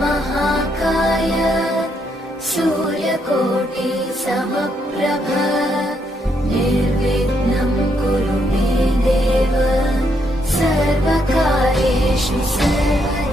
महाकाय सूर्यकोटि समप्रभ निर्विघ्नं कुरु मे देव सर्वकार्येषु सर्वदा।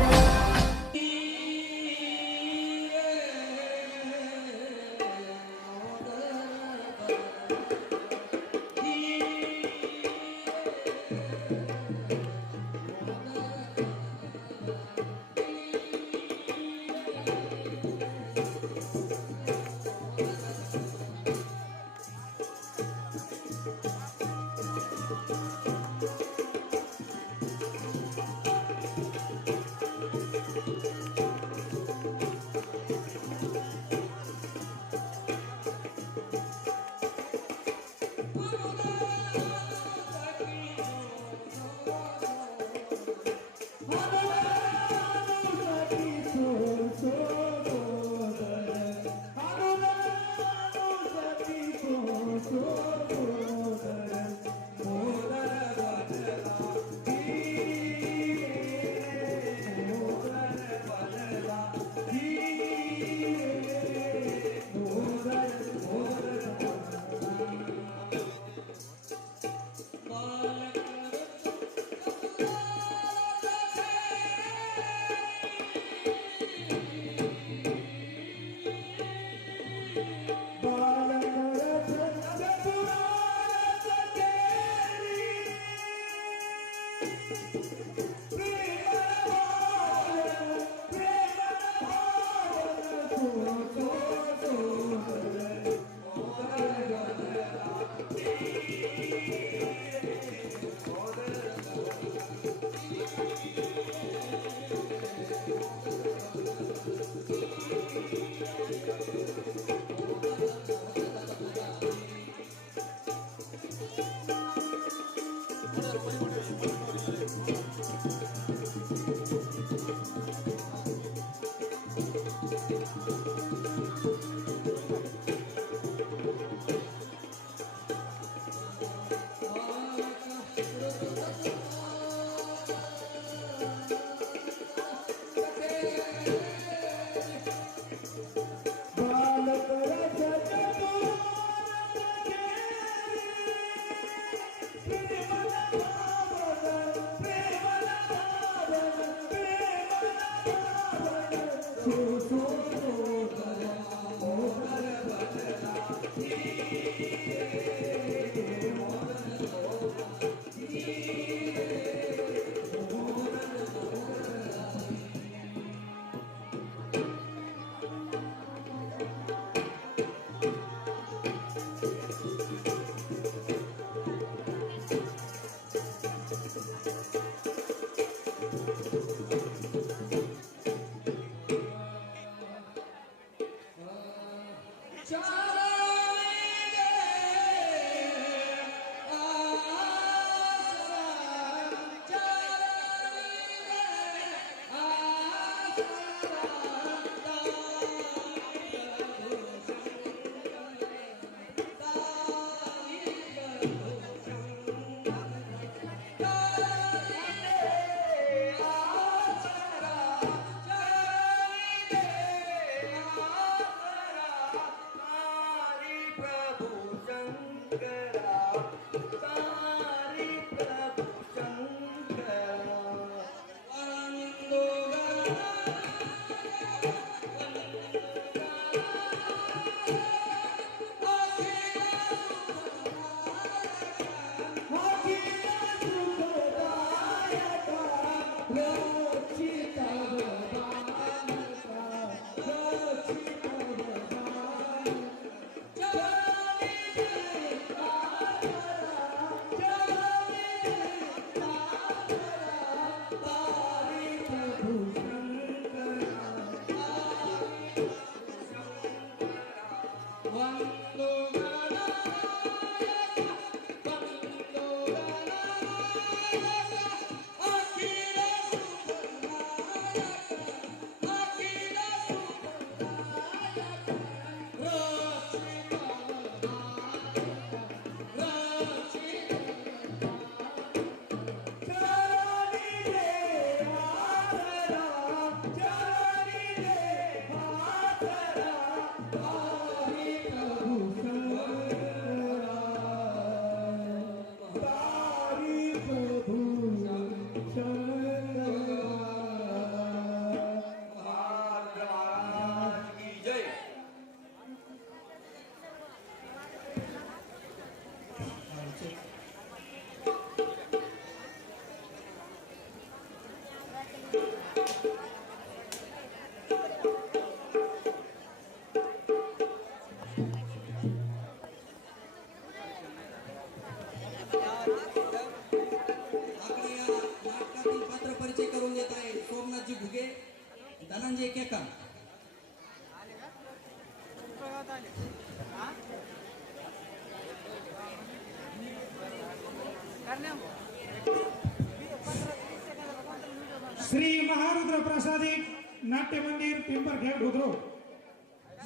धनंजय केकन. श्री महारुद्र प्रसादिक नाट्य मंदिर पिंपरखेड बुद्रुक.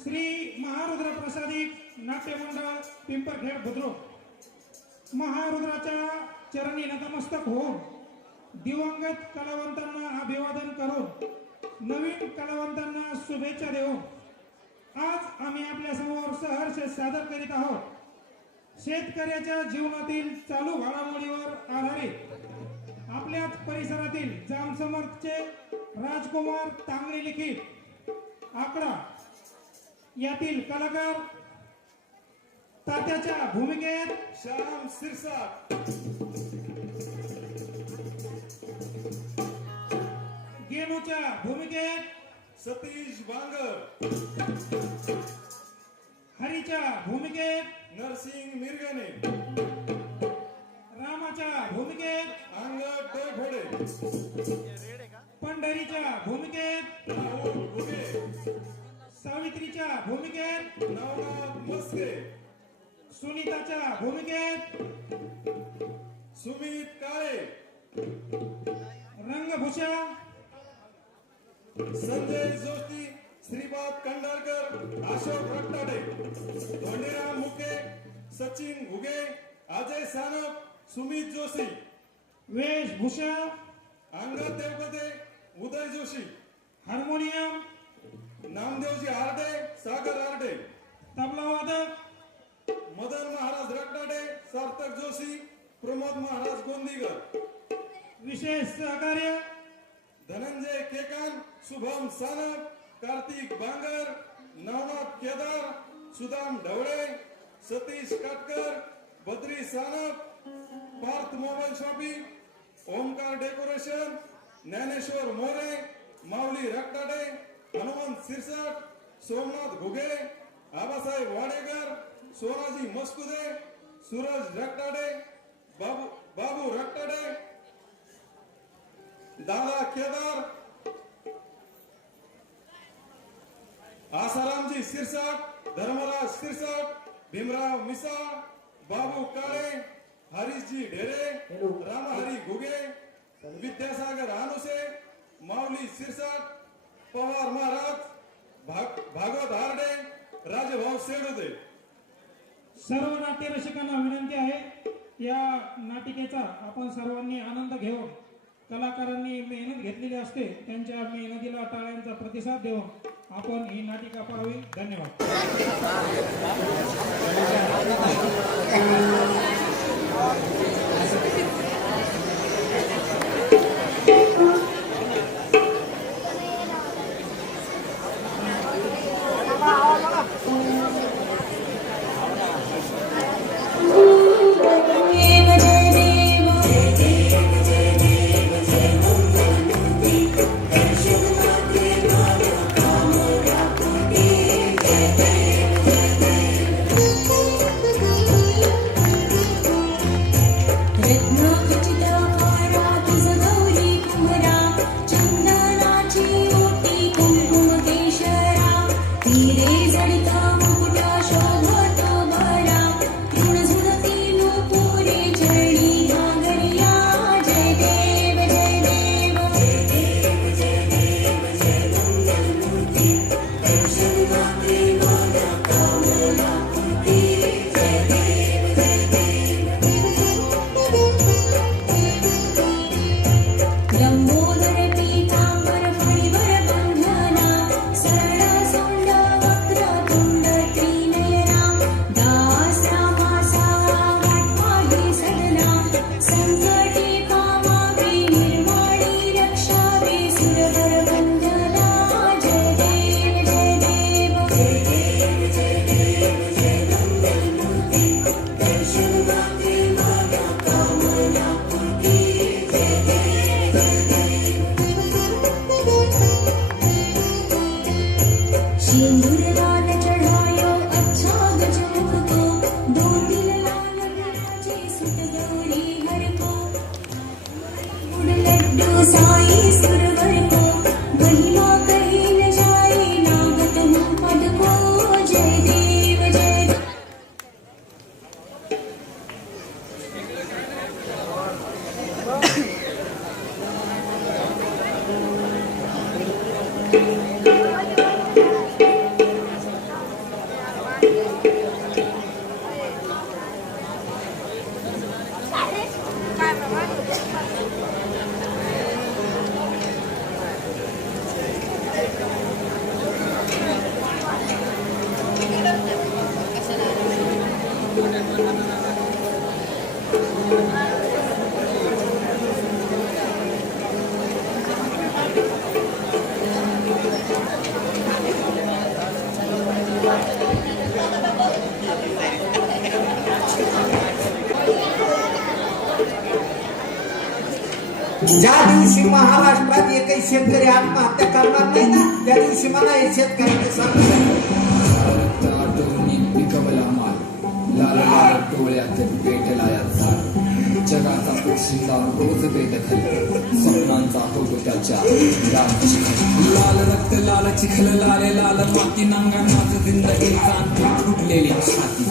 श्री महारुद्र प्रसादिक नाट्य मंडळ पिंपरखेड बुद्रुक. महारुद्राच्या चरणी नतमस्तक होऊन दिवंगत कलावंतांना अभिवादन करून नवीन कलावंतांना शुभेच्छा देऊन आज आम्ही आपल्या समोर सहर्ष सादर करीत आहोत शेतकऱ्याच्या जीवनातील चालू घडामोडीवर आधारित आपल्याच परिसरातील जामसमर्थचे राजकुमार तांगणे लिखित आकडा यातील कलाकार तात्याच्या भूमिकेत श्याम सिरसाट, गेनूच्या भूमिकेत सतीश बांगर, हरीच्या भूमिकेत नरसिंग मिरगणे, रामाच्या भूमिकेत अंगद डोयफोडे, पंढरीच्या भूमिकेत राहुल घुगे, सावित्रीच्या भूमिकेत नवनाथ मस्के, सुनीताच्या भूमिकेत सुमित काळे, रंगभूषा संजय जोशी, श्रीपाद कंडारकर, अशोक रट्टाडे, धोंडीराम मुके, सचिन घुगे, अजय सानप, सुमित जोशी, वेशभूषा अंगद देवगते, उदय जोशी, हार्मोनियम नामदेवजी आरडे, सागर आरडे, तबलावादक मदन महाराज रट्टाडे, सार्थक जोशी, प्रमोद महाराज गोंदीगर, विशेष सहकार्य Dhananjay Kekan, Shubham Sanap, Kartik Bangar, Navnath Kedar, Sudam Dhawale, Satish Katkar, Badri Sanap, Parth mobile shopping, Omkar decoration, Dnyaneshwar More, Mauli Rattade, Hanumant Sirsat, Somnath Ghuge, Abasaheb Wadekar, Sonaji Maskude, Suraj Rattade, Babu Rattade, Dada Kedar, Asaramji Sirsat, Dharmaraj Sirsat, Bhimrao Misal, Babu Kale, Harishji Dhere, Ramhari Ghuge, Vidyasagar Anuse, Mauli Sirsat, Pawar Maharaj, Bhagwat Harde, Rajbhau Sedude. सर्व नाट्य रसिकांना विनंती आहे या नाटिकेचा आपण सर्वांनी आनंद घेऊन कलाकारांनी मेहनत घेतलेली असते त्यांच्या मेहनतीला टाळ्यांचा प्रतिसाद देऊन आपण ही नाटिका पाहावी. धन्यवाद. साई सुरवर को महिमा कही ज्या दिवशी महाराष्ट्रात एकही शेतकरी आत्महत्या करणार नाही ना त्या दिवशी मला हे शेतकऱ्याने सांगितलं पिकवला माल लाल लाल डोळ्यात पेटला याचा जगाचा पोशिंदा रोज पेट खाली स्वप्नांचा तो त्याच्या लाल रक्त लाल चिखल लाले लाल माती नांगांनाच जिंदगीचा फुटलेली छाती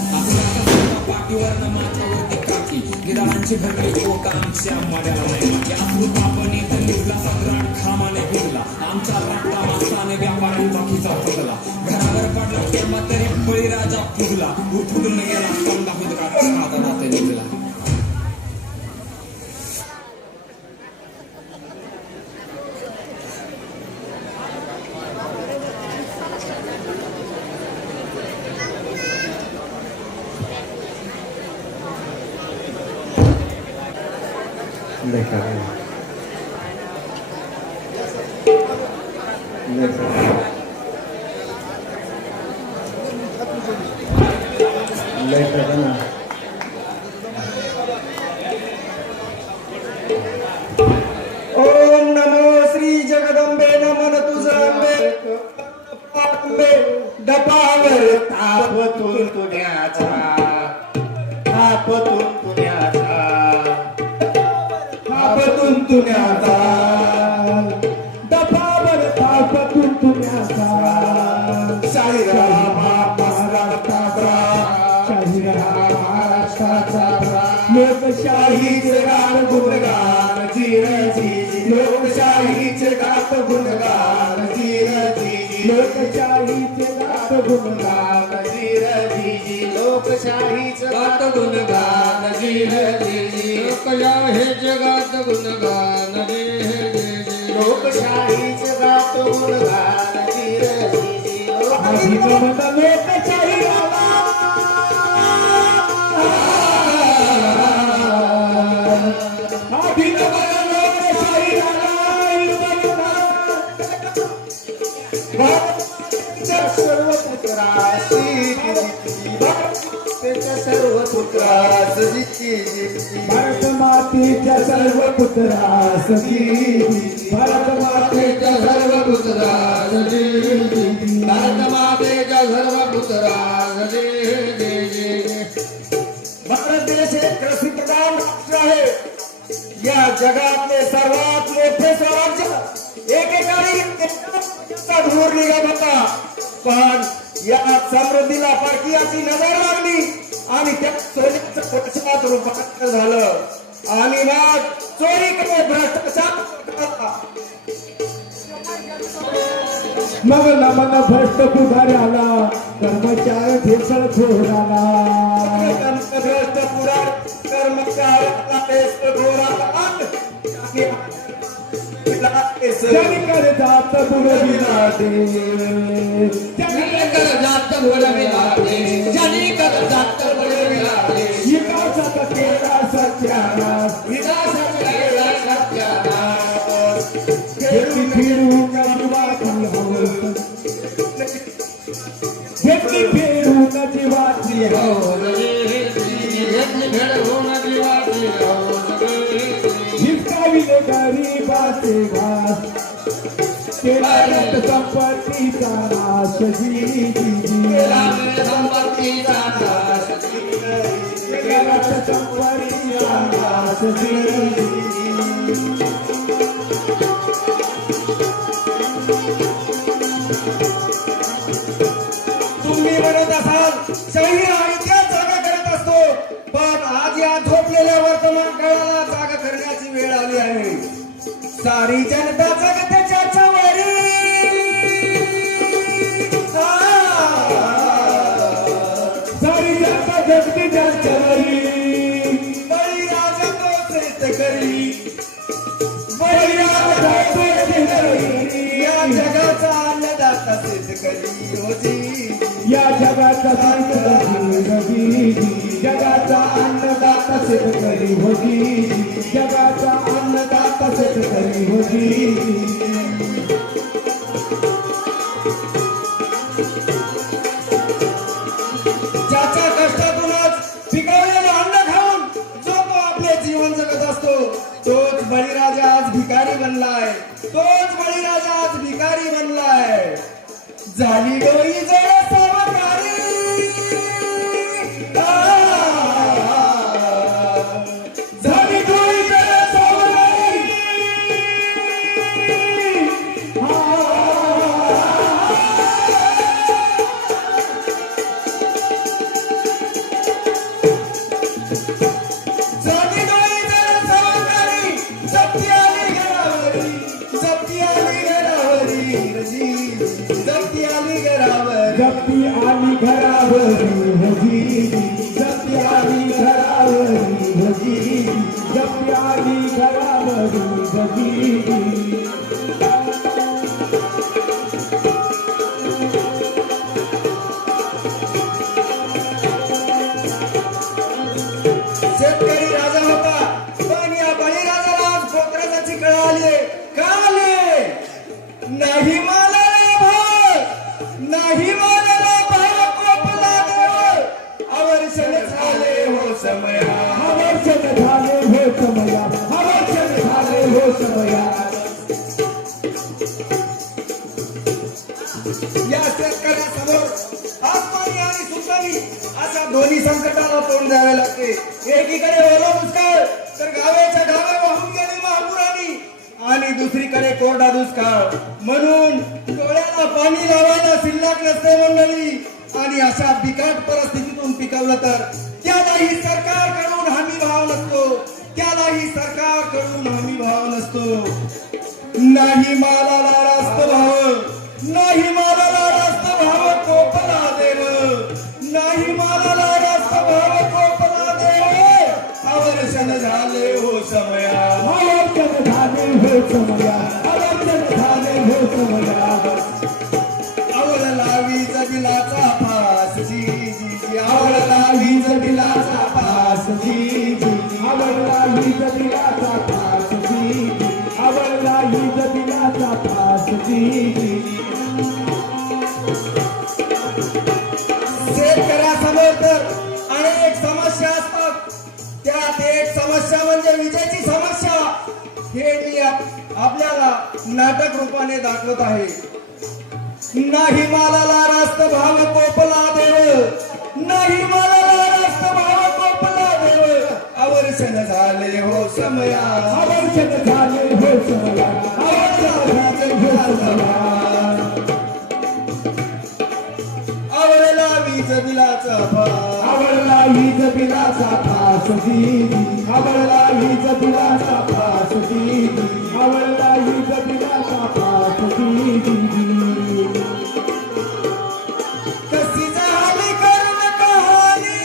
पाठीवर माझ्यावरती काठी गिरांची भरली लोकांच्या मड्याला नाही आपण इथं निघला सगळ्यात खामाने भिजला आमचा राट्टा माणसाने व्यापाऱ्यांचा खिचा फुगला घरावर पडला तेव्हा तरी बळीराजा फुगला उठून गेला कंदा हुदरा छाता ते निघला ओम नमो श्री जगदंबे नमन तुझं अंबे डपावर तापतून तुझ्याचा तापतून तुझ्याचा तापतून तुझ्याचा डपावर तापतून तुझ्याचा शाहीरामा महाराष्ट्राचा शाहीरामा महाराष्ट्राचा लोकशाहीचे गाण गुणगान लोकशाहीचे गात गुणगान लोकशाहीचे गात गुणगान लोकशाहीचे गात गुणगान लोकशाहीचे गात गुणगान लोकशाहीचे गात गुणगान लोकशाही सर्व पुत्रास भारत मातेच्या सर्व पुत्रास भारत मातेच्या सर्व पुत्रास भारत मातेच्या सर्व पुत्रास भारत देश एक कृषीप्रधान राष्ट्र आहे या जगातले सर्वात मोठे स्वराज्य एकेकाळी धूर निघत होता पण या समृद्धीला परकीयाची नजर लागली आणि त्या सोन्याचं पक्षात रूपांतर झालं आणि मग चोरीकडे भ्रष्टाचार मग नमन भ्रष्ट पुढाऱ्याला कर्मचारी भेसळ घोराला भ्रष्ट पुढार कर्मचाऱ्याला भेसळ घोराला कर जात बुडविला दे कर जात बुडविला दे जनी कर जात बुडविला दे विकासाचा केला सत्यानाश विकासाचा केला सत्यानाश घेतली फिरून जीवाची हौस घेतली फिरून जीवाची हौस घेतली फिरून जीवाची हौस हिसकाविले गरीबाचे घास केला रक्त संपत्तीचा नाश केला संपत्तीचा नाश केला रक्त संपत्तीचा नाश तुम्ही म्हणत असाल शहरी आणि त्या जागा करत असतो पण आज या झोपलेल्या वर्तमान काळाला जागा करण्याची वेळ आली आहे सारी जनता जगतेच्या चवरी सारी जनता जगतेच्या चवरी बळीराजा तो शेतकरी बळीराजा तो शेतकरी या जगाचा अन्नदाता शेतकरी होती या जगाचा शेतकरी जगाचा अन्नदाता शेतकरी होती जगाचा अन्नदाता शेतकरी होती ज्याच्या कष्टातूनच पिकवलेलं अन्न खाऊन जो तो आपले जीवन जगत असतो तोच बळीराजा आज झाली डोई जरा सावकारी झाली डोई जरा सावकारी झाली डोई जरा सावकारी जप्ती आली घरावरी जप्ती आली घरावरी जप्ती आली घरावरी जप्ती आली घरावरी हजी जप्ती आली घरावरी हजी जप्ती आली घरावरी हजी शेतकरी राजा होता पण या बळीराजाला आज पोत्राची कळ आली का आले नाही मालाला भाव नाही मालाला भाव कोपला देव अवर्षण झाले हो समया अवर्षण झाले हो समया अवर्षण झाले हो समया या शेतकऱ्यासमोर आसमानी आणि सुतानी अशा दोन्ही संकटाला तोंड द्यावे लागते एकीकडे ओला दुष्काळ तर गावाच्या गावे वाहून गेली महापुराणी आणि दुसरीकडे कोरडा दुष्काळ म्हणून डोळ्याला पाणी लावायला शिल्लक नसते मंडळी आणि अशा बिकट परिस्थितीतून पिकवलं तर त्यालाही सरकारकडून हमी भाव नसतो त्यालाही सरकारकडून हमी भाव नसतो नाही मालाला रास्त भाव नाही मालाला रास्त भाव कोपला देव नाही मालाला रास्त भाव कोपला देव अवर्षण झाले हो समया अवर्षण झाले हो समया अवर्षण झाले हो समया आवडला वीज बिलाचा फास जी जी जी आवडला वीज बिलाचा फास जी जी आवडला वीज बिलाचा फास जी जी आवडला वीज बिलाचा फास जी जी शेतकऱ्यासमोर तर अनेक समस्या असतात त्यात एक समस्या म्हणजे विजेची समस्या हे मी आपल्याला नाटक रूपाने दाखवत आहे नाही मालाला रास्त भाव कोपला देव नाही मालाला रास्त भाव कोपला देव अवर्षण झाले हो समया अवर्षण झाले हो समया अवर्षण झाले हो समया आवडला वीज बिलाचा भाव आवडला वीज बिलाचा फास जी आवडला वीज बिलाचा फास जी आवडला वीज बिलाचा फास जी कशी झाली करून कहाणी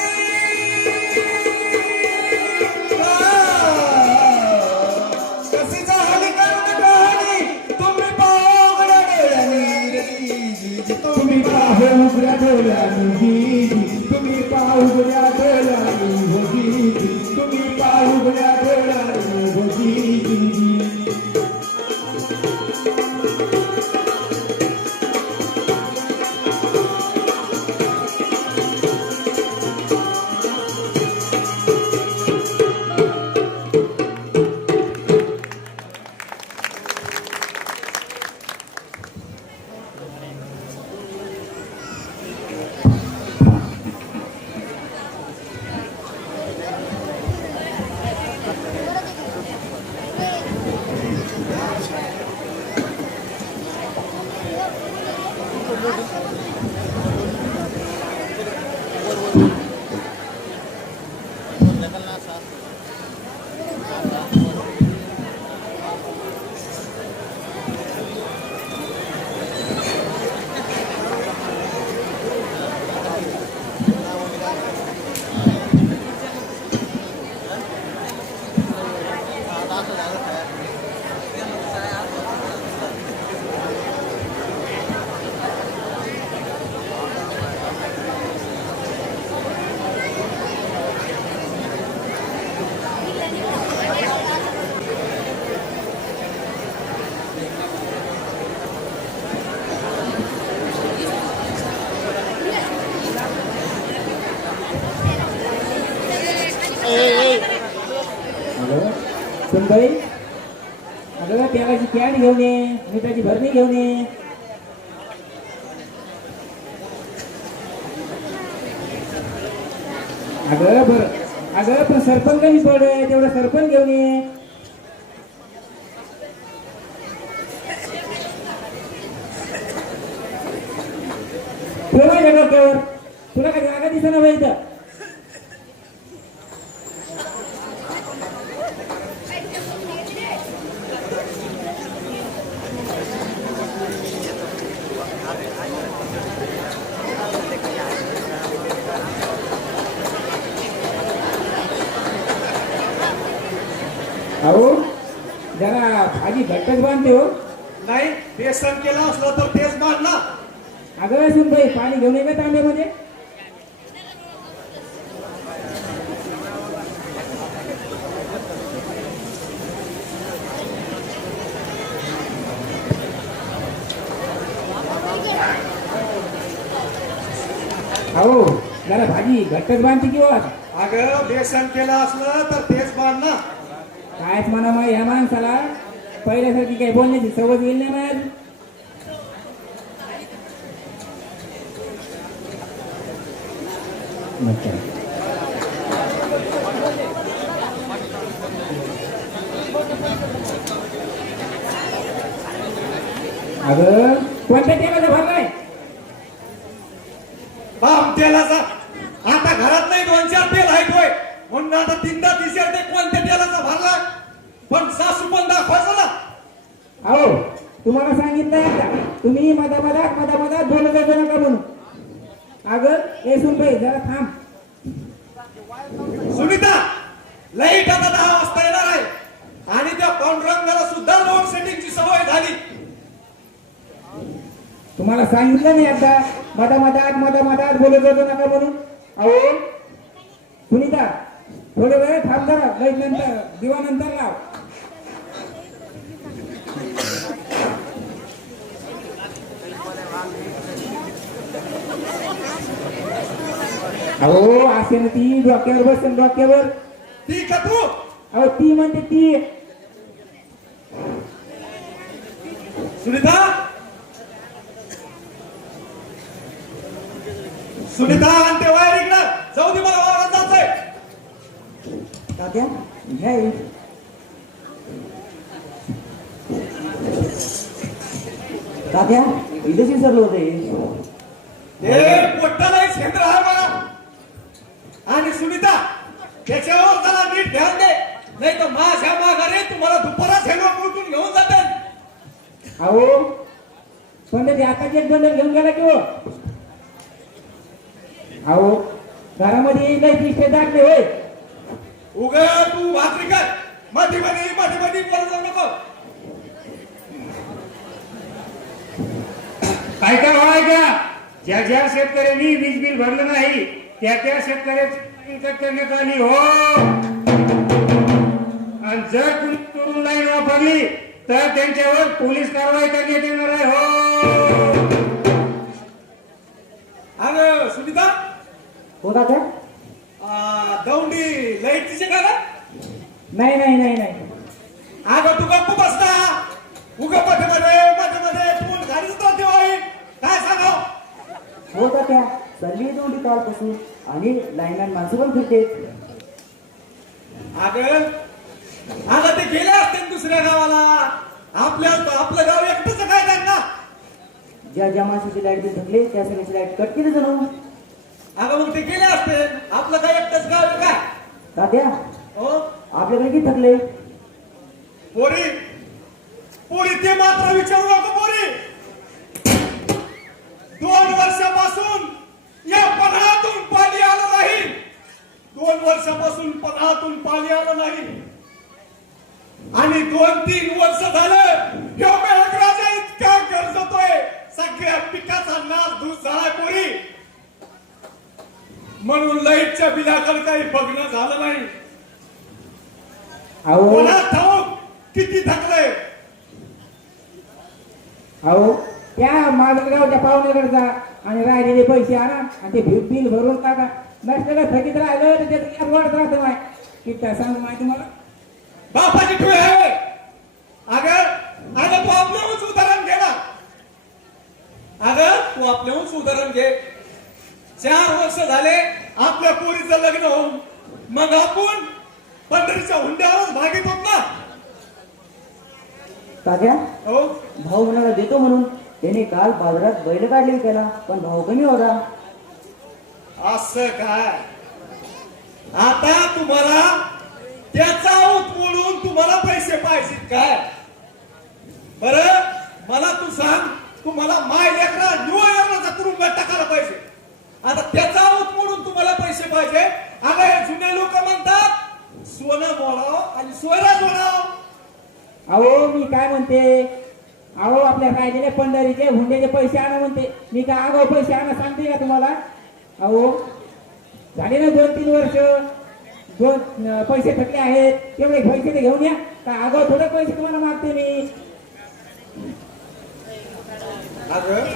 कशी झाली करून कहाणी तुम्ही पाहू डोळ्यांनी रे जी जी तुम्ही पाहू उघड्या डोळ्यांनी तुम्ही पाहू उघड्या डोळ्यांनी तुम्ही पाहू उघड्या डोळ्यांनी सुनबाई अगं तेलाची कॅन घेऊन ये मिठाची भरणी घेऊन ये अगं बरं अगं पण सरपंच कमी पड तेवढं सरपंच घेऊन ये. ठेव माझ्या डोक्यावर तुला काय जागा दिसेना बाई इथं. अहो जरा भाजी घट्टच बांधते हो. नाही बेसन केलं असलं तर तेच मान ना. अगं सुनबाई पाणी घेऊन ये का तांब्यामध्ये. अहो जरा भाजी घट्टच बांधते किंवा अगं बेसन केलं असलं तर तेच मान ना. कायच म्हणा मग ह्या माणसाला पहिल्यासारखी काही बोलण्याची सवय येईल नाही माझ. अगं कोणत्या तेलाचा भरलाय. बाप तेलाचा आता घरात नाही 2-4 तेल आहेत होय म्हणून आता 3दा विचारते कोणत्या तेलाचा भरला. पण सासू पण दाखवायचं ना. अहो तुम्हाला सांगितलंय आता तुम्ही मधामधात बोलत जाऊ नका म्हणून. अगं हे सुनबाई जरा थांब. सुनीता लाईट आता 10 वाजता येणार आहे आणि त्या पांडुरंगाला सुद्धा लोड सेटिंगची सवय झाली. तुम्हाला सांगितलं नाही आता मधामधात बोलत जाऊ नका म्हणून. अहो सुनीता थोडे वेळ थांब जरा. लाईट नंतर दिवा नंतर लाव. अहो असे ना ती डोक्यावर बसेल डोक्यावर. ती का तू अहो ती म्हणते ती. सुनीता सुनीता आणि ते वायरिंग ना जाऊ दे मला वावरात जायचंय. तात्या घ्या हे. तात्या इथेच विसरलो होते. हे मोठा नाही क्षेत्र आहे मला. आणि सुनीता त्याच्यावर जरा नीट ध्यान दे नाही तर माझ्या माघारे तुम्हाला दुपाराच हे लोक उठून घेऊन जातात. अहो पण ते आताच एक बंडल घेऊन गेला किंवा. अहो घरामध्ये काही पिष्टे टाकले होय. उग तू भाकरी कर मध्ये बोलत जाऊ नको. काय काय व्हायचा ज्या शेतकऱ्यांनी वीज बिल भरलं नाही त्या शेतकऱ्याची कट करण्यात आली हो. आणि जर कुणी तोडून लाईन वापरली तर त्यांच्यावर पोलीस कारवाई करण्यात येणार आहे हो. अगं सुनीता हो तात्या. दौंडी लाईट तिचे का ग? नाही नाही नाही नाही. अगं तू गप्प बसता उग मध्ये तू गाडीच राहते होय. काय सांगाव. हो तात्या चालली दोंडी कालपासून आणि लाईन माणसं पण फिरते. अगं ते गेले असते दुसऱ्या गावाला. आपलं गाव एकटंच काय त्यांना. ज्या माणसाची लाईट बिल थकले त्या सगळ्याची लाईट कट केली जाणं. अगं मग ते गेले असते. आपलं काय एकटंच गाव आहे काय. तात्या हो आपल्याकडे किती थकले. पोरी ते मात्र विचारू नको पोरी. 2 वर्षापासून या पन्हातून पाणी आलं नाही. 2 वर्षापासून पन्हातून पाणी आलं नाही आणि 2-3 वर्ष झालं ह्यो मेळघराजा इतका गरजतोय. सगळ्या पिकाचा नाश धूस झालाय पोरी. म्हणून लाईटच्या बिलाकडे काही बघणं झालं नाही. मला ठाऊक किती थकले. अहो त्या माजलगावच्या पाहुण्याकडे जा आणि राहिलेले पैसे आणा आणि ते बिल भरून टाका. नसलेलं थकीत राहिलं तर त्याचं वाढत राहतं माय. किती सांगू माहिती मला. बापाची ठुळे आहे. अगं तू आपल्याहूनच उदाहरण घे ना. तू आपल्याहूनच उदाहरण घे. 4 वर्ष झाले आपल्या पोरीचं लग्न होऊन मग आपण पंढरीच्या हुंड्यावरच भाग येतो ना. तात्या हो भाऊ म्हणाला देतो म्हणून त्याने काल बाजारात बैल काढले त्याला, पण भाव कमी होता. असं काय आता तुम्हाला त्याचा आऊत म्हणून तुम्हाला पैसे पाहिजेत काय? बरं मला तू सांग, तुम्हाला माय लेकरा निवडण्याचा तुरुंगात टाकायला पाहिजे. आता त्याचा आऊत म्हणून तुम्हाला पैसे पाहिजे. अगं हे जुने लोक म्हणतात सोनं मोडाव आणि सोयरा जोडाव. अहो मी काय म्हणते, अहो आपल्या राहिलेले पंढरीचे हुंड्याचे पैसे आणा म्हणते. मी काय आगाऊ पैसे आणा सांगते का तुम्हाला? अहो झाले ना 2-3 वर्ष, पैसे थकले आहेत, तेवढे पैसे ते घेऊन या. काय आगाऊ थोडे पैसे तुम्हाला मागते मी? अगं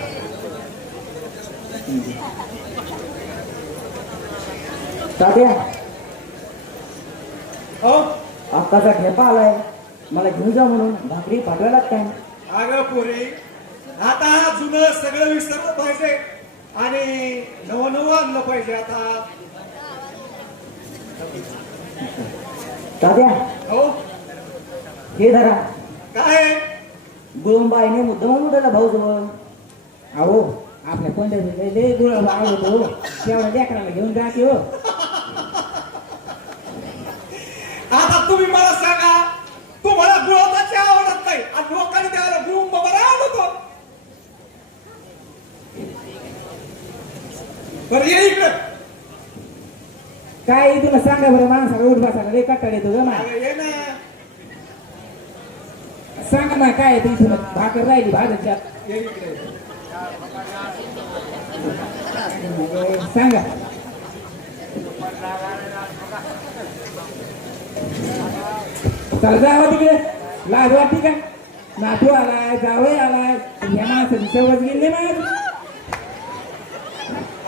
तात्या हो अक्काचा ठेपा आलाय, मला घेऊन जा म्हणून भाकरी पाठवायला लागतात. अगं पोरी आता जुनं सगळं विसरलं पाहिजे आणि नवं आणलं पाहिजे. आता तात्या हो हे धरा, काय गुळंबाईने मुद्दाम उडवला भाऊ जवळ. अहो आपल्या पंढरीला लय गुळ आवडतो, तेवढ्या लेकराला घेऊन जाते हो. आता तुम्ही मला सांगा, तुम्हाला गुळाची आवडत नाही आणि लोकांनी त्याला गुळुंब बरा आवडतो. बरं ये इकडं. काय तुला सांगा बरं, माणसाला उठ बसायला लय कट्टाळ येतो ग ना. अगं ये ना. सांगा ना काय ते इथून भाकर राहिली भाजच्या. ये इकडे. सांगा. चला जावं तिकडे, लाज वाटते का? नातू आलाय, जावई आलाय, या माणसाची सवय गेली माझ.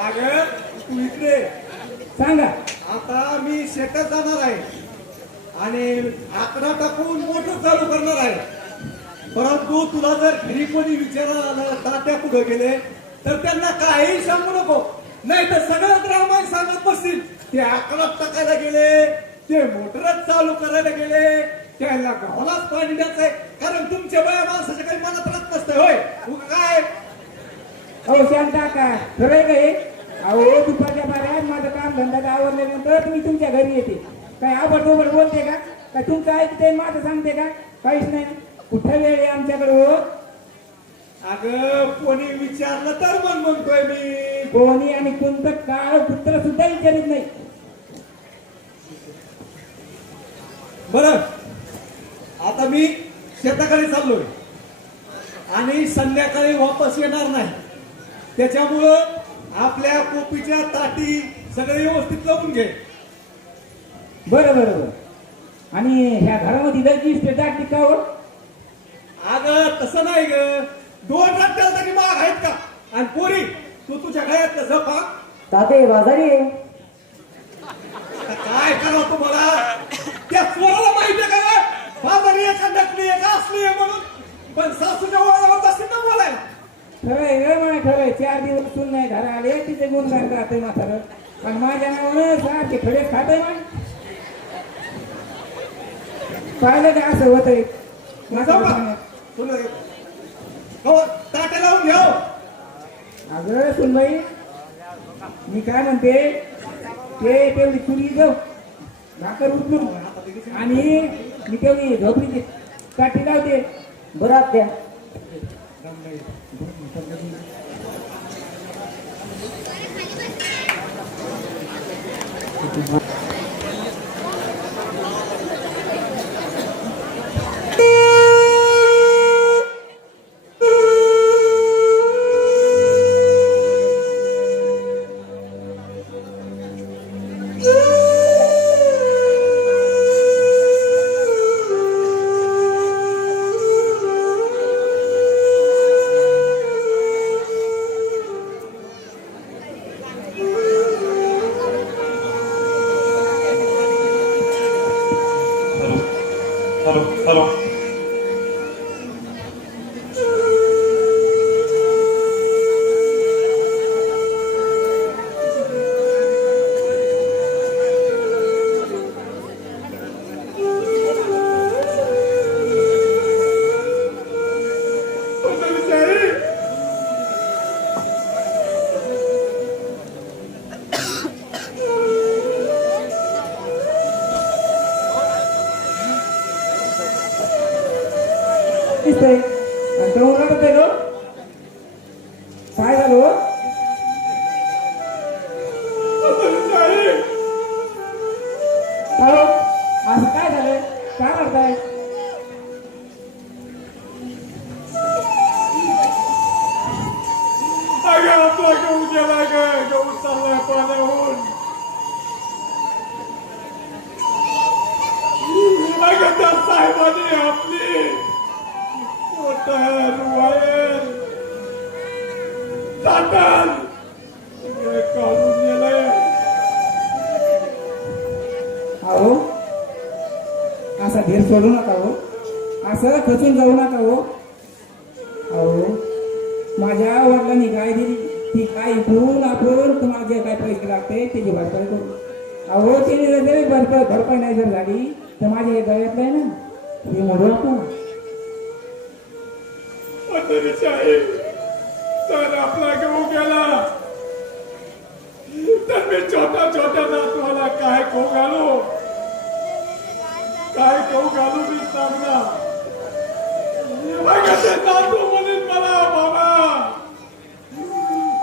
अगं तू इकडे. सांगा. आता मी शेतात जाणार आहे आणि आकडा टाकून मोटर चालू करणार आहे. परंतु तुला जर घरी कोणी विचारायला आलं तात्या कुठं गेले तर त्यांना काही सांगू नको, नाही तर सगळं रामायण सांगत बसतील. ते आकडा टाकायला गेले, ते मोटरच चालू करायला गेले, त्याला गावालाच पाणी द्यायचंय. कारण तुमच्या बाया माणसाच्या काही मनात राहत नसतंय होय. काय अहो शांता का खरंय का हे? अहो दुपारच्या बाऱ्यात माझं काम धंदा आवरल्यानंतर तुम्ही तुमच्या घरी येते. काय आवड बोलते का? काय तुमचं ऐकते माझं सांगते का? काहीच नाही. कुठं वेळ आहे आमच्याकडे हो? अगं कोणी विचारलं तर मग म्हणतोय मी. कोणी आणि कोणतं काळ पुत्र सुद्धा विचारित नाही. बरं आता मी शेताकडे चाललोय आणि संध्याकाळी वापस येणार नाही. त्याच्यामुळं आपल्या कोपीच्या ताटी सगळे व्यवस्थित लावून घे. बरं बरं बरं. आणि ह्या घरामध्ये लगेच दाट का हो? अगं तसं नाही ग, 2 रट्ट्याला तरी माग आहेत का? आणि पोरी तू तुझ्या गळ्यातलं जपा. ताते बाजारी आहे. आता काय करावं तुम्हाला? त्या चोराला माहिती आहे का बाजारी आहे का नकली आहे का असली आहे म्हणून? पण सासूच्या वळावर बसतील ना बोलायला. खरंय ग मला खरंय. 4 दिवस सून नाही घरा आले तिथे गुणगान राहते म्हातारं. पण माझ्या नावानं सारखे खडे खात आहे. पाहिलं का असं होतंय? ताट्या लावून घ्या. अगं सुनबाई मी काय म्हणते, ते तेवढी चुरी जाऊ भाकर उचलून आणि मी तेवढी झोपडीची काठी लावते. बरं आत्या. आपला गहू गेला ग, गहू चाललाय पाण्याहून. अगं त्या साहेबांनी आपली मोटर वायर चाटण हे काढून गेलंय. अहो असा धीर सोडू नका हो, असं खचून जाऊ नका हो. अहो माझ्या वडिलांनी गाय दिली, ती गाय इकडून आपण तुम्हाला जे काय पैसे लागते त्याची भरपाई करू. अहो तिने जरी भरपाई नाही जर झाली तर माझे हे गळ्यातलं आहे ना हे मोडू आपण. तर आपला गहू गेला तर मी छोट्या छोट्या नातवाला काय खाऊ घालू, काय खाऊ घालू मी सांगला. नातू म्हणेन मला बाबा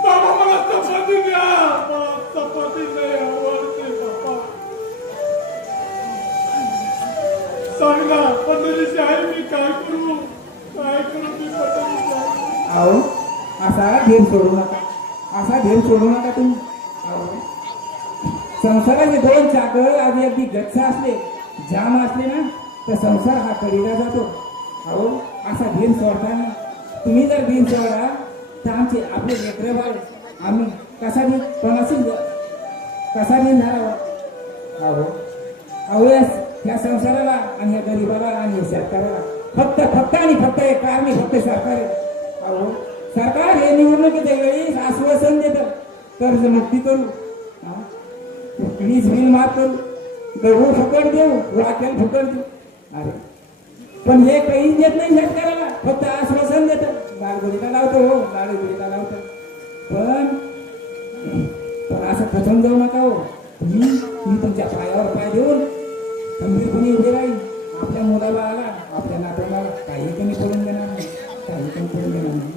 बाबा मला चपाती द्या, मला चपाती नाही आवडते बाबा. सांगला पंढरीची आई मी काय करू, काय करू मी पंढरीची आई. अहो असा धीर सोडू नका, असा धीर सोडू नका तुम्ही. अहो संसाराचे दोन चाकर आधी अगदी गच्च असले, जाम असले ना तर संसार हा कडेला जातो. अहो असा धीर सोडताना तुम्ही जर धीर सोडा तर आमचे आपले लेकरं बाळ आम्ही कसा दिन झाला. अहो अहो या संसाराला आणि या गरीबाला आणि शेतकऱ्याला फक्त आणि फक्त एक कारणी फक्त सरकार आहे. अहो सरकार हे निवडणुकीच्या वेळी आश्वासन देतं कर्जमुक्ती करू, वीज बिल माफ करू, गहू फुकट देऊ, वाटेल फुकट देऊ. अरे पण हे काही देत नाही शेतकऱ्याला, फक्त आश्वासन देतं. गाडगुडीला लावतो हो, गाडगुडीला लावतो. पण असं खचून जाऊ नका हो. मी तुमच्या पायावर पाय देऊन खंबीरपणे उभे राहील. आपल्या मुलाला आला, आपल्या नात्याला काही कमी पडून देणार नाही, काही कमी पडून देणार नाही.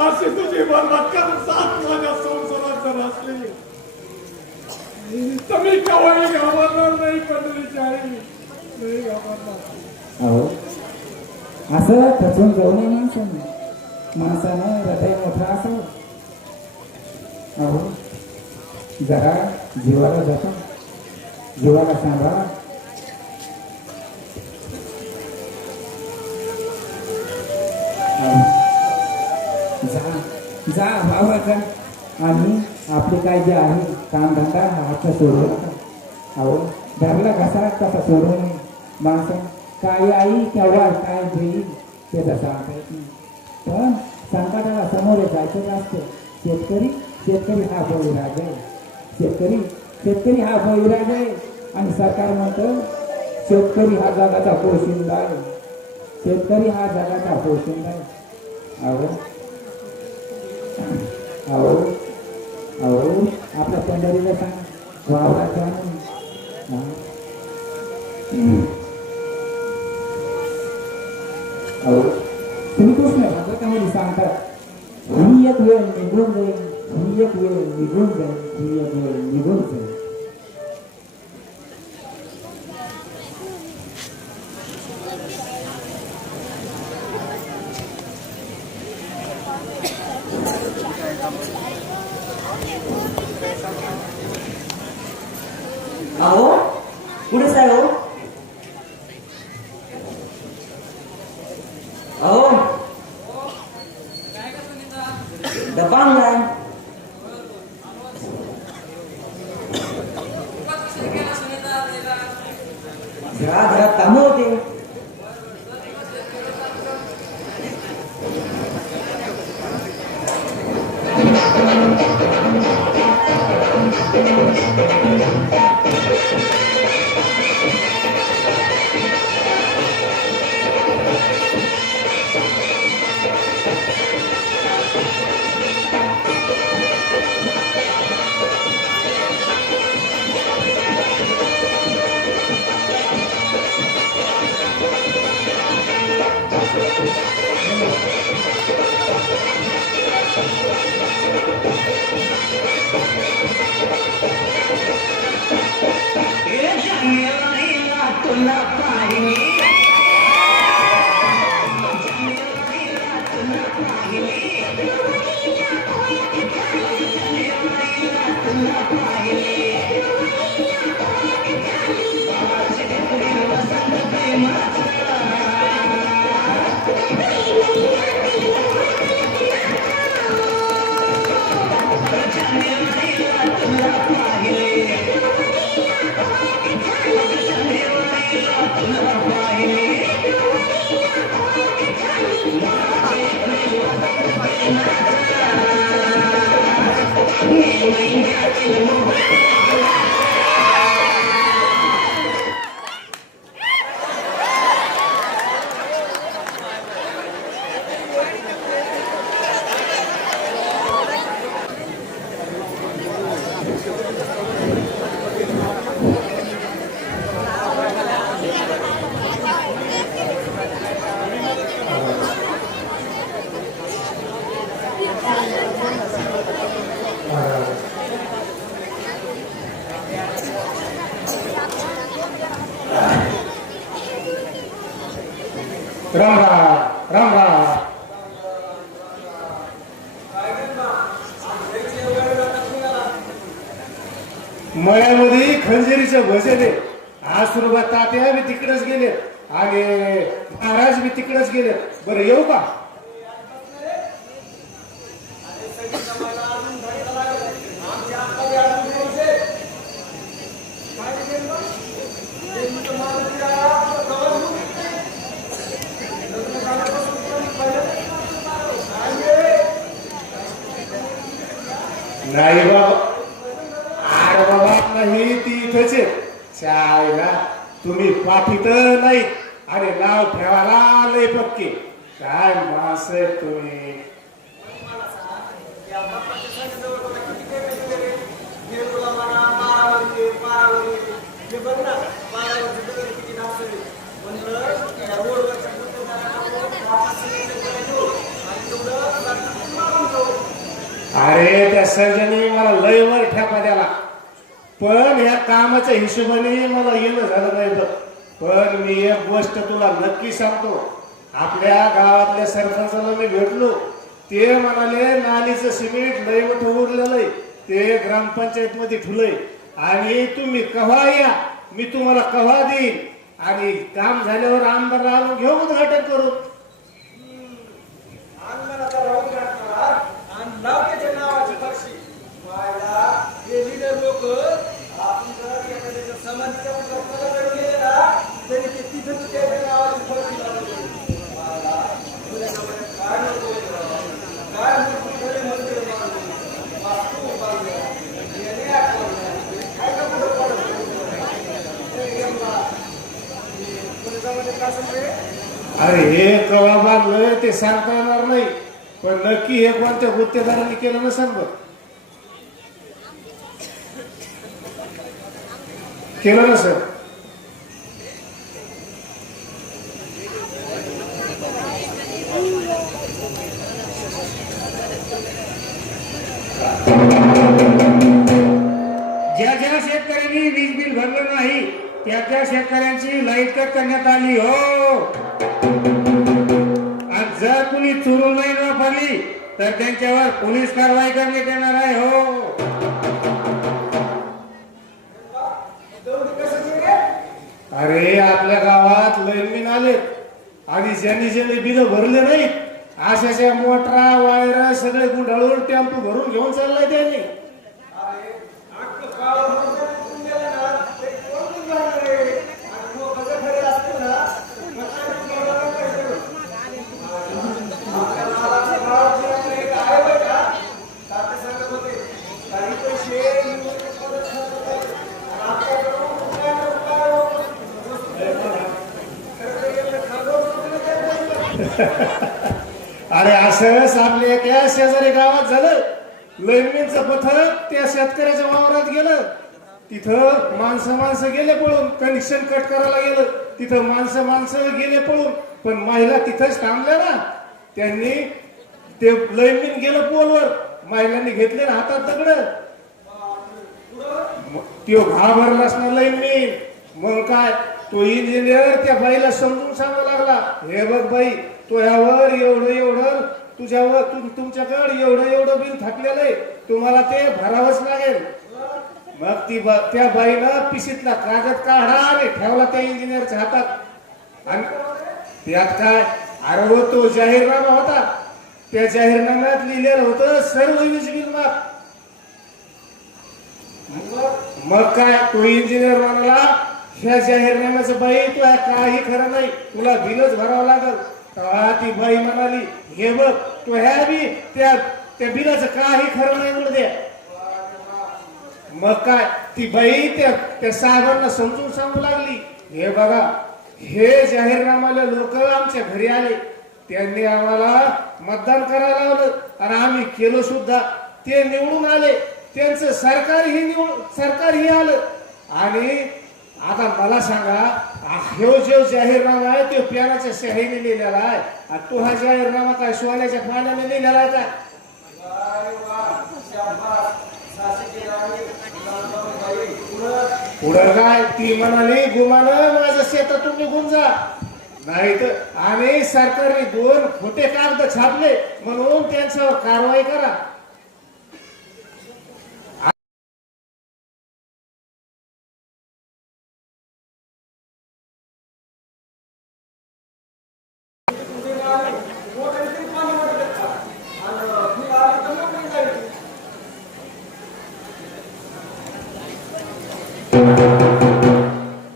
अशी तुझी बरबाद सात माझ्या संसारात जर असली तर मी केव्हाही घाबरणार नाही. पंढरीची आई नाही घाबरणार. अहो असं खचून जाऊ नये माणसानं हृदय मोठा असावं. अहो जरा जीवाला जपा, जीवाला सांभाळा. जा भावाचा आणि आपले काय जे आहे कामधंदा हातचा सोडू नका. अहो धरला कसा तसा सोडू नये. माणसं काय आई केव्हा काय देईल ते तसं सांगता येत नाही. पण संकटाला समोर जायचं असतं. शेतकरी हा बळीराजा आहे. शेतकरी हा बळीराजा आहे. आणि सरकार म्हणतं शेतकरी हा जगाचा पोशिंदा आहे, शेतकरी हा जगाचा पोशिंदा आहे. अहो आपल्या पंढरीला सांग वावराच्या अहो तुम्ही कृष्ण भागवतामध्ये सांगतात ही एक वेळ निघून जाईल, ही एक वेळ निघून जाईल, ही एक वेळ निघून जाईल. अहो पुढे साहेब अहो डब्बा आणलाय. घरात कामं होते. राम राम राम राम. मळ्यामध्ये खंजिरीचे भजन आहे. आसुरबा तात्या बी तिकडेच गेले आणि महाराज बी तिकडेच गेले. बरं येऊ का? नाही बाबा, अरे बाबा नाही, ती इथंच आहे. चायला तुम्ही पाठीत नाही आणि नाव ठेवायला लय पक्के. काय माणसं आहे तुम्ही. अरे त्या सर्जनी मला लय वर ठेपा द्याला, पण या कामाच्या हिशोबाने मला येणं झालं नाही. पण मी एक गोष्ट तुला नक्की सांगतो. आपल्या गावातल्या सरपंचाला मी भेटलो. ते म्हणाले नालीचं सिमेंट लय मोठं उरलेलं आहे, ते ग्रामपंचायत मध्ये ठुलंय आणि तुम्ही कव्हा या, मी तुम्हाला कव्हा देईन आणि काम झाल्यावर आमदारला आणून घेऊ उद्घाटन करू. अरे हे कवा बांधलंय ते सांगता येणार नाही, पण नक्की हे कोणत्या गुत्तेदारांनी केलं नसेल बघ. केलं नसेल. ज्या ज्या शेतकऱ्यांनी वीज बिल भरलं नाही त्या त्या शेतकऱ्यांची लाईट कट करण्यात आली हो. आणि जर कुणी चोरून लाईन वापरली तर त्यांच्यावर पोलीस कारवाई करण्यात येणार आहे हो. अरे आपल्या गावात लाईनमॅन आलेत आणि ज्यांनी बिल भरले नाहीत अशाच्या मोटरा वायर सगळे गुंडाळून टेम्पो भरून घेऊन चाललाय त्यांनी. अरे असंच आपल्या एका शेजारी गावात झालं. लाईनमॅनचं पथक त्या शेतकऱ्याच्या वावरात गेलं. तिथं माणसं गेले पळून. कनेक्शन कट करायला गेलं तिथं माणसं गेले पळून. पण महिला तिथंच थांबल्या ना. त्यांनी ते लाईनमॅन गेलं पोलवर, महिलांनी घेतले ना हातात दगड. तो घाबरला असणार लाईनमॅन. मग काय तो इंजिनियर त्या बाईला समजून सांगू लागला, हे बघ बाई, तो यावर एवढं तुझ्यावर तुमच्याकडे एवढं बिल थकलेलं आहे, तुम्हाला ते भरावंच लागेल. मग त्या बाईनं पिशीतला कागद काढा आणि ठेवला त्या इंजिनियरच्या हातात. आणि त्यात काय, अरे हो तो जाहीरनामा होता. त्या जाहीरनाम्यात लिहिलेलं होतं सर्व वीज बिल माफ. मग काय तो इंजिनियर म्हणाला, ह्या जाहीरनाम्याचं बाई तू काही खरं नाही, तुला बिलच भरावं लागल. तेव्हा ती बाई म्हणाली, हे बघ तू ह्या बी त्या बिलाचं काही खरं नाही म्हणू द्या. मग काय ती बाई त्या साहेबांना समजून सांगू लागली, हे बघा हे जाहीरनाम्याला लोक आमच्या घरी आले, त्यांनी आम्हाला मतदान करायला लावलं आणि आम्ही केलं सुद्धा. ते निवडून आले, त्यांचं सरकारही आलं. आणि आता मला सांगा, हे जो जाहीरनामा आहे तो प्यानाच्या शाहीने लिहिलेला आहे आणि तो हा जाहीरनामा काय सोन्याच्या पाण्याने लिहिलेला आहे का? पुढं काय ती म्हणाली, गुमान माझ्या शेतातून निघून जा. नाही तर आणि सरकारने 2 खोटे कागद छापले म्हणून त्यांच्यावर कारवाई करा.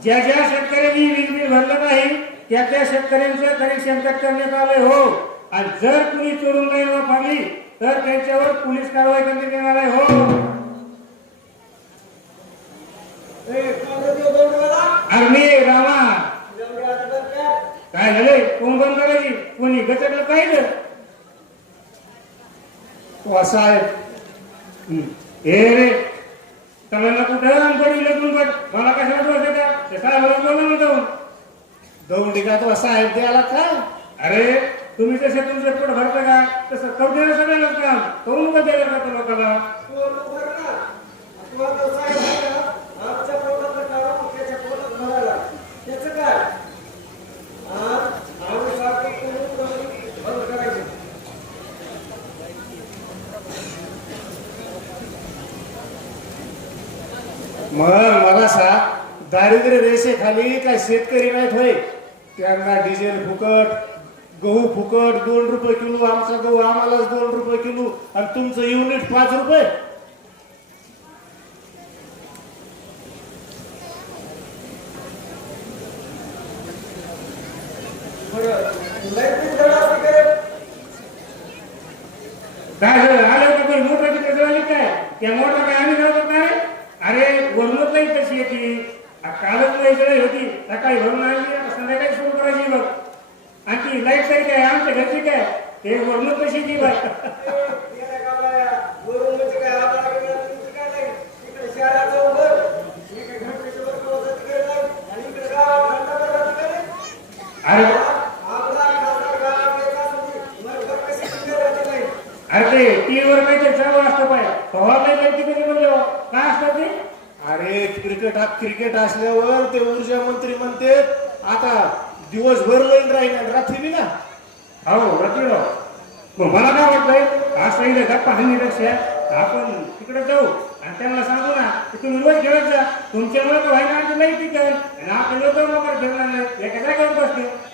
ज्या ज्या शेतकऱ्यांनी वीज बिल भरलं नाही त्या त्या शेतकऱ्यांचं कनेक्शन कट करण्यात आलंय हो. आणि जर कुणी चोरून लाईन वापरली तर त्यांच्यावर पोलीस कारवाई करण्यात येणार आहे हो. अरे रामा काय झाले कोण बंद करायची कोणी गचकलं काय साहेब हे रे त्याला कुठं पडली पण मला कशाला दोष देता ते साहेबाला बोलवलं जाऊन दौंडी का तो साहेब द्याला का. अरे तुम्ही जसे तुमचे पोट भरता का तसं कवट्याला सगळ्यांनाच काम करून का द्यायला जातो लोकांना. मग मला सांग दारिद्र्य रेषेखाली काय शेतकरी नाहीत होय. त्यांना डिझेल फुकट गहू फुकट 2 रुपये किलो. आमचा गहू आम्हालाच 2 रुपये किलो आणि तुमचं युनिट 5 रुपये. काय झालं आलं का पण मोटरची कसं आली काय त्या मोटर काय आम्ही करतो काय. अरे वरणच नाही कशी येते कालच नाही होती सकाळी भरून आणली संध्याकाळी सुरू करायची बघ. आणि ती लाईट तरी काय आमच्या घरची काय ते वरण कशी ती बाय. अरे अरे ते टीव्हीवर काहीतरी चालू असतं पाय फवारणी माहिती कधी म्हणजे काय असतं ते. अरे क्रिकेट असल्यावर ते ऊर्जा मंत्री म्हणते आता दिवसभर लाईन राहील रात्री बी ना. हो रात्री मग मला काय वाटतंय आज सांगितलं गप्पा हाणण्यापेक्षा आपण तिकडे जाऊ आणि त्यांना सांगू ना की तुम्ही रोज खेळत जा तुमच्यामुळे तर व्हायला आमची नाही टिकल आणि आपले लोक मोकार खेळणार नाही एका काय करत बसते.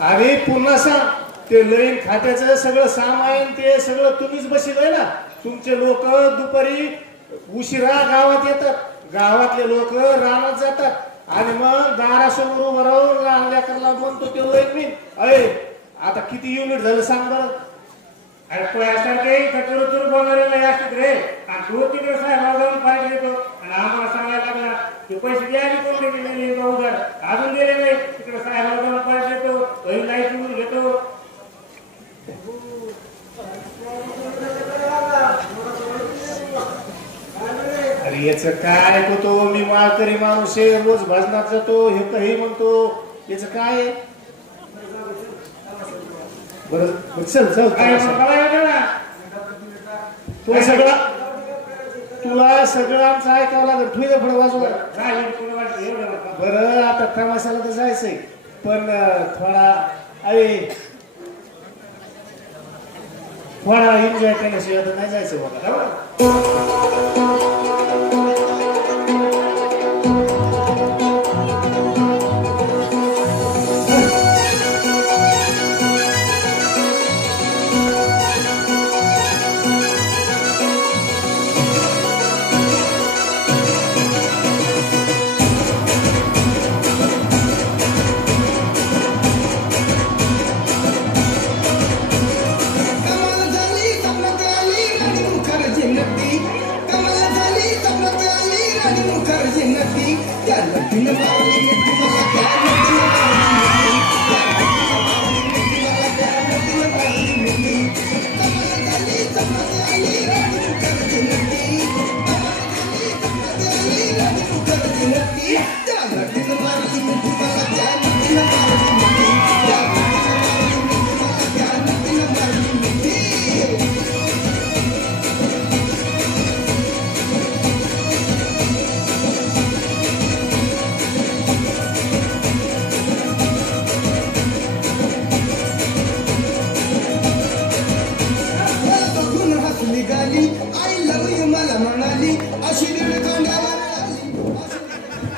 आणि पुन्हा सांग ते लाईन खात्याचं सगळं सामान ते सगळं तुम्हीच बसिलय ना. तुमचे लोक दुपारी उशिरा गावात येतात. गावातले लोक रानात जातात आणि मग दारासमोर उभं राहून लहान लेकरला म्हणतो ते लाईन मी अय आता किती युनिट झालं सांग बरं. अरे तुझ्यासारखे कचोर बोलणारे असतात रे आणि तू तिकडे साहेब जाऊन फायदा देतो आणि आम्हाला सांगायला लागला की पैसे द्या कोण दिले उघड अजून दिले नाही तिकडे साहेब जाऊन फायदा देतो काही लाईट घेतो. अरे याच काय ऐकतो मी माळकरी माणूस आहे रोज भजनात जातो हे काही म्हणतो याच काय. बरं चल चल तुला सगळं आमचं ऐकावं लागेल. तुझ्या पुढे वाजवा. बरं आता तमाशाला तर जायचंय पण थोडा एन्जॉय करण्याशिवाय तर नाही जायचं बघा. बस निघाली आय लव्ह यू मला म्हणाली अशी दीड खांद्यावर आली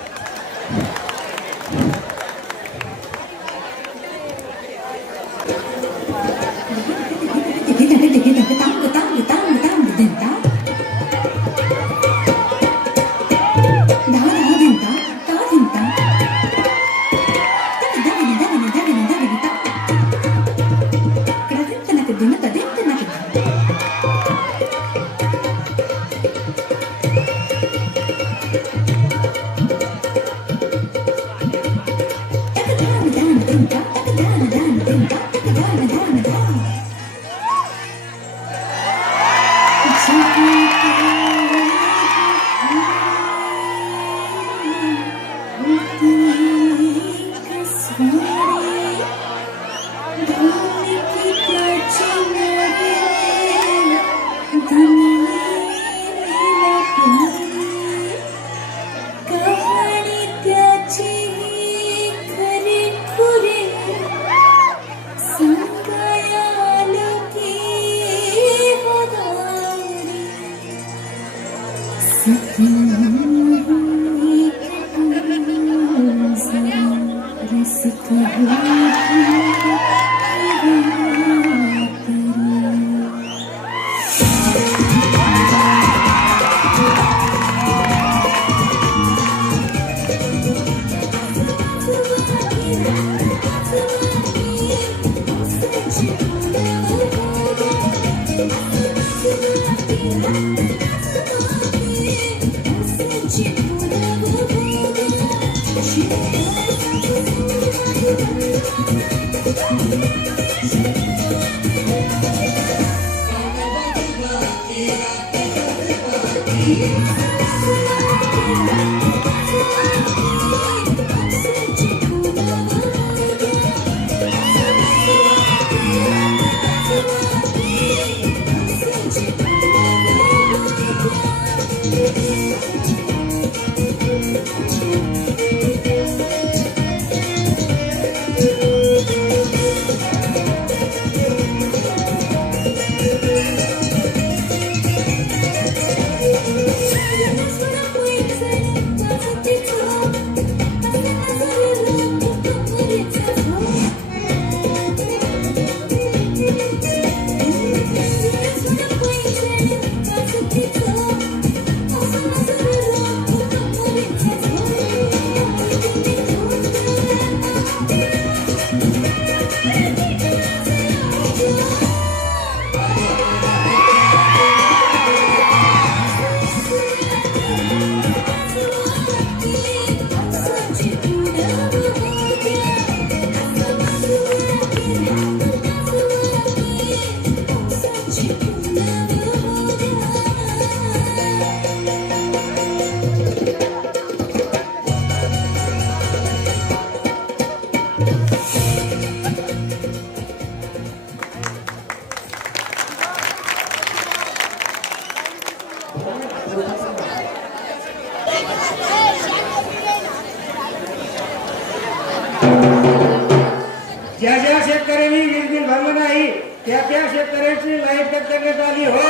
ज्या ज्या शेतकऱ्यांनी वीज बिल भरलं नाही त्या त्या शेतकऱ्यांची लाईट कट करण्यात आली हो.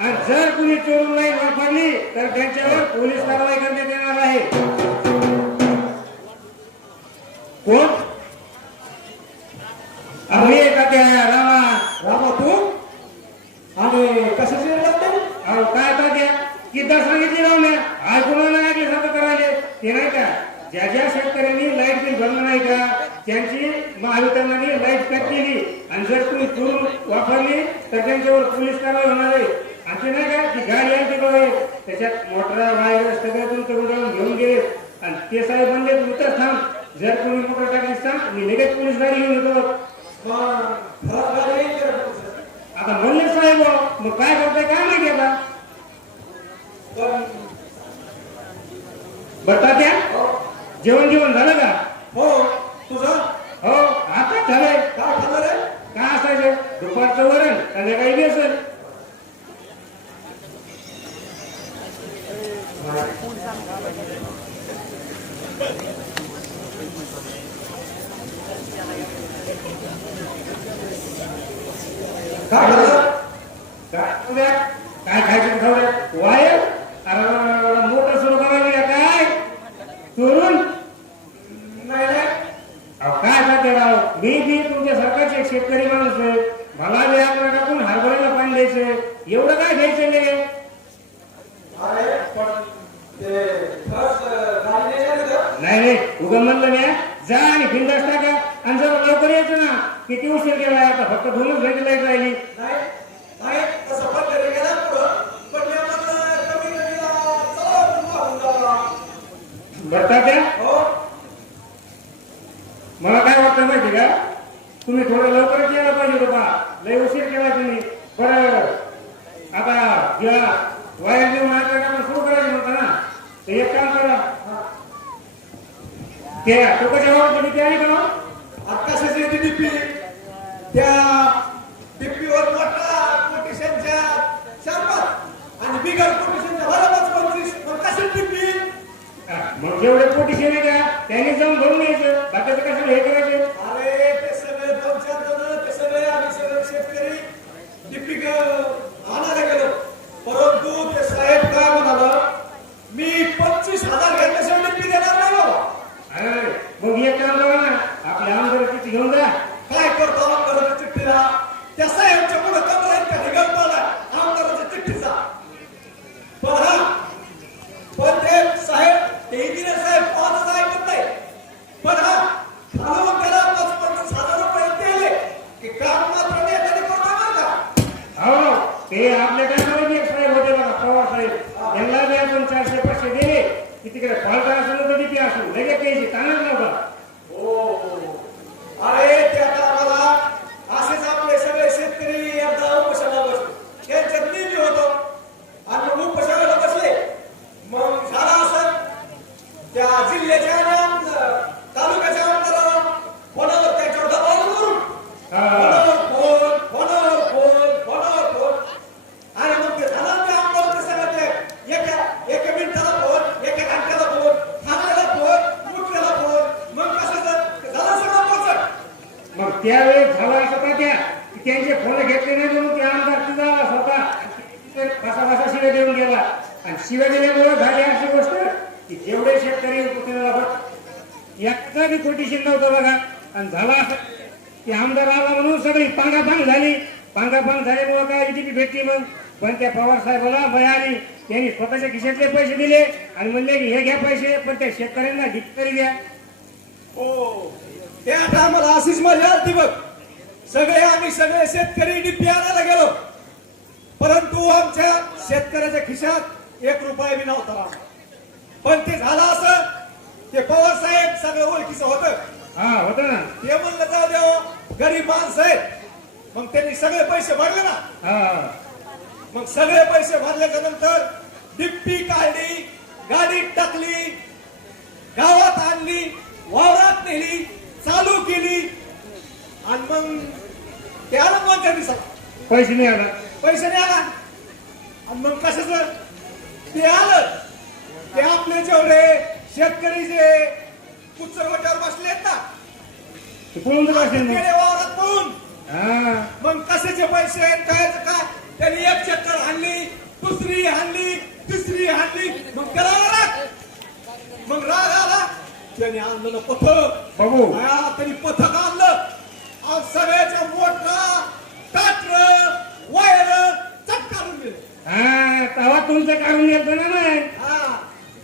आणि जर कुणी चोरून लाईट वापरली तर त्यांच्यावर पोलीस कारवाई करण्यात येणार आहे. कोण अरे त्या रामा तू आणि कशाची अहो काय तात्या किती सांगितली रावल्या ऐकून ऐकले सात करायले ते नाही का. ज्या ज्या शेतकऱ्यांनी लाईट बिल भरलं नाही का त्यांची महावितरणाने लाईट कट केली आणि जर तुम्ही चोरून वापरली तर त्यांच्यावर पोलीस कारवाई होणार आहे. आणि नाही का ती गाडी आणते बघा त्याच्यात मोटर वायर सगळं तुमचं जाऊन घेऊन गेले आणि ते साहेब म्हणले उतर थांब जर तुम्ही मोटर टाकली सांग मी लगेच पोलीस गाडी घेऊन येतो. आता म्हणले साहेब मग काय करताय काय माहिती आता बरं जेवण जेवण झालं का. हो तुझं हो आता झालंय. काय ठरलं रे काय असायचं दुपारचं वरण संध्याकाळी बेसन. काय ठरलं काय काय खायचं खाऊ वायर अरे मोटर सुरू करायला काय चोरून नाही नाही. अहो काय करते राव मी तुमच्या सरकारचे एक शेतकरी माणूस आहे मला बी आपला टाकून हरभऱ्याला पाणी द्यायचं एवढं काय घ्यायचं नाही. नाही नाही उगा म्हणलं नाही जा आणि बिंदास टाका आणि जरा लवकर यायचं ना किती उशीर केलाय आता फक्त 2च घंटे लाईट राहिली. बरं त्या मला काय वाटतं माहिती का तुम्ही थोडं लवकरच यायला पाहिजे बाबा लय उशीर केला तुम्ही. बरं आता या वायर देऊन आपण सुरू करायचं म्हणता ना तर एक काम करा त्या टोकाच्या वावर ती आली का आकाशाची ती डिप्पी त्या डिप्पीवर मोठा कोटेशनच्या 4-5 आणि बिगर कोटेशनच्या 12-25 मग कशी डिप्पी मग जेवढे कोटीशे नाही का त्यांनी जाऊन भरून यायचं बाकीचं कशाला हे करायचं. अरे ते सगळे 2-4 जण ते सगळे आम्ही सगळे शेतकरी डिप्पी आणायला गेलो परंतु ते साहेब काय म्हणाला मी 25,000 घेतल्याशिवाय डिप्पी देणार नाही बाबा. अरे मग एक काम करा ना आपल्या आमदार चिठ्ठी घेऊन जा. काय करतो आमदाराच्या चिठ्ठीला त्या साहेबच्या पुढे कमरा इतका ढिगाण पावला आमदाराच्या चिठ्ठीचा. पण ते साहेब ते इंजिनियर साहेब कोणाचं ऐकत नाही. पण घालून त्याला 25,000 रुपये दिले की काम मात्र एखादी करतो बरं का. हो ते आपल्या टायमाला एक साहेब होते बघा पवार साहेब त्यांना बी आपण 400-500 दिले की तिकडे फॉल्ट असेल तर डीपी असू लगेच त्याची ताणच नव्हता. अरे त्या टायमाला असेच आपले सगळे शेतकरी एकदा उपोषणाला बसले त्यांच्यात मी बी होतो आणि मग उपोषणाला बसले. मग झाला असं त्या जिल्ह्याच्या आणि तालुक्याच्या आमदाराला फोनावर त्याच्यावर दबाव करून फोनावर फोन आणि मग ते झालं ते आमदार ते सगळं ते एका मिनिटाला फोन एका घंट्याला फोन थांबलेला फोन उठलेला फोन मग कसं झालं सगळं पोचत. मग त्यावेळेस झाला असं का त्या त्यांचे फोन घेतले नाही म्हणून ते आमदार तिथं स्वतः कसा शिव्या देऊन गेला आणि शिव्या दिल्यामुळे झाली अशी गोष्ट की जेवढे शेतकरी एकदा बी कोटीशी नव्हतं बघा आणि झाला असं की आमदार आला म्हणून सगळी पांगापांग झाली. पांगापांग झाल्यामुळे काय इथे भेटली मग पण त्या पवार साहेबाला भय आली त्यांनी स्वतःच्या खिशातले पैसे दिले आणि म्हणले की हे घ्या पैसे पण त्या शेतकऱ्यांना डिक्टरी द्या. हो त्या टायमाला अशीच मजा आली बघ आम्ही सगळे शेतकरी डिप्पी आणायला गेलो परंतु आमच्या शेतकऱ्याच्या खिशात 1 रुपया बी नव्हता. पण ते झालं असं ते पवार साहेब सगळं ओळखीचं होतं. हा होतं ना ते म्हणलं जाऊ देव गरीब माणसं आहेत मग त्यांनी सगळे पैसे भरले ना. हा मग सगळे पैसे भरल्याच्या नंतर डिप्पी काढली गाडीत टाकली गावात आणली वावरात नेली चालू केली आणि मग ते आलं मग त्या दिवसाला पैसे नाही आला पैसे नाही आला आणि मग कशाच ते आलं ते आपले जेवढे शेतकरी जे कुचरवट्यावर बसलेत ना पळून गेले वावरात पळून हा मग कशाचे पैसे काय त्यांनी एक चक्कर हाणली दुसरी हाणली तिसरी हाणली मग त्याला राग आला त्याने आणलं पथक बाबू त्यांनी पथक आणलं सगळ्याच्या मोठा टाटर वायर चट काढून गेले. हा तेव्हा तुमचं काढून घेतलं ना नाही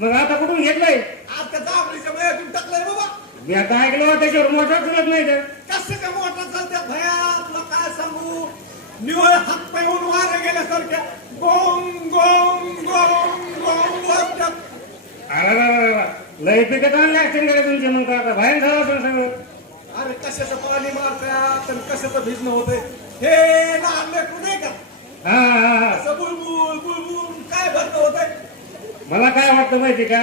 मग आता कुठून घेतलंय आता जांभळीच्या मयातून टाकलंय बाबा. मी आता ऐकलं त्याच्यावर मोटर चलत नाही तर कशाच्या मोठा चालत्या भया तुला काय सांगू निवळ हात पाय होऊन वारे गेल्यासारख्या गोंग गोंग गोंग गोंग वाजतात. अरे लय पिकत आणले असतील कडे तुमचे मग आता बाहेर झालं असेल सगळं. अरे कशाचं पाणी मारतात आणि कशाचं भिजणं होतंय हे लहान लेकरू नाही का हा असं बुलबुल बुलबुल काय भरणं होतंय. मला काय वाटतं माहिती का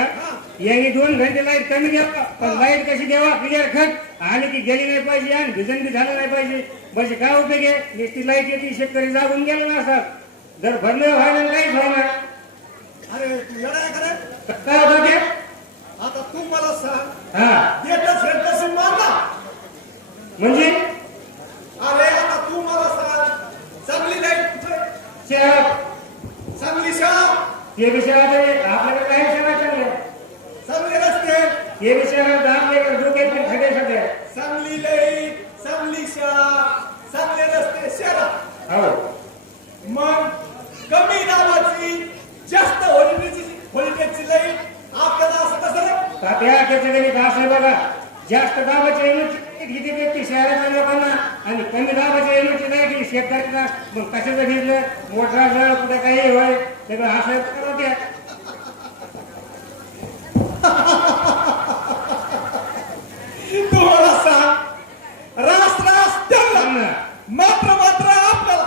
यांनी 2 घंटे लाईट कमी द्यावा पण लाईट कशी द्यावा क्लिअर खट आली की गेली नाही पाहिजे आणि भिजन बी झालं नाही पाहिजे म्हणजे काय उपयोग आहे नुसती लाईट येते शेतकरी जागून गेला ना असं जर भरणं व्हायला काहीच होणार. अरे तू येणार आहे का रे? काय होतं ते आता तू मला सांग हा येतच हेडपासून मारला म्हणजे अरे आता तू मला सांग चांगली लाईट कुठे ते विषयात आपल्याकडे काही सेवा चांगल्या चांगले रस्ते, हे विषयात आपल्याकडे डोक्यात पण खडे सध्या चांगली लई, चांगली शाळा, चांगले रस्ते शहरात. हो मग कमी दाबाची जास्त व्होल्टेजची लाईट आपल्याला असं कसं रे? तात्या त्याचं गणित असं आहे बघा, जास्त दाबाच्या युनिटची किती व्यक्ती शहराच्या लोकांना आणि कमी दाबाच्या युनिटची नाही की शेतकऱ्यांना मग कशाचं घेतलं मोठा जळ कुठे काही होय सगळं असं करत द्या. तुम्हाला सांग रास त्यांना मात्र आपल्याला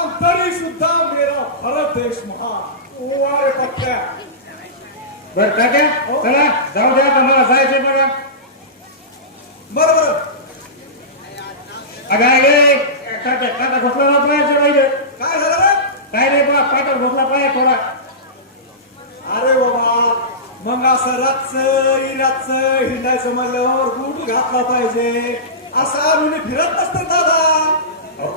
आणि तरी सुद्धा मेरा भारत देश महान. वारे पक्क्या बरं तात्या चला जाऊ द्या आता मला जायचंय बघा. बरोबर. अगं तात्या काटा घोसला पायाचं राहिलं काय झालं रे? काय नाही बा काटा घोसला पाया थोडा. अरे बाबा मग असं रातचं हिंडायचं म्हणल्यावर बूट घातला पाहिजे. असं आणून फिरत नसतं दादा.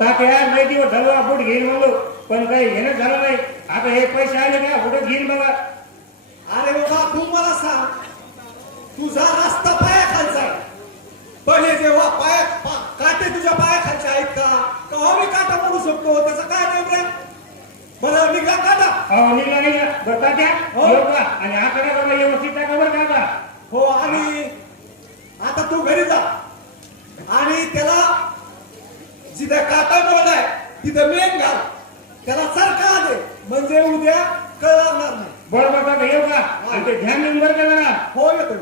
तात्या नाही दिवस झालं बूट घेईल म्हणलो पण काही घेणं झालं नाही. आता हे पैसे आले का कुठं घेईल बघा. अरे बाबा तू मला सांग, तुझा रस्ता पायाखालचा आहे. पहिले जेव्हा काटे तुझ्या पायाखालचे आहेत का तेव्हा मी काटा म्हणू शकतो. त्याचं काय नाही रे? बरं निघा काटा. हो निघला बरं तात्या हो. हो का आणि आकडे बघा व्यवस्थित टाका बरं का आता. हो आणि आता तू घरी जा आणि त्याला जिथे काटा मोड आहे तिथे मेन घाल. त्याला सारखा दे म्हणजे उद्या कळणार नाही. बरोबर येऊ का आणि ते ध्यान देऊन बरं का जरा. हो येतो.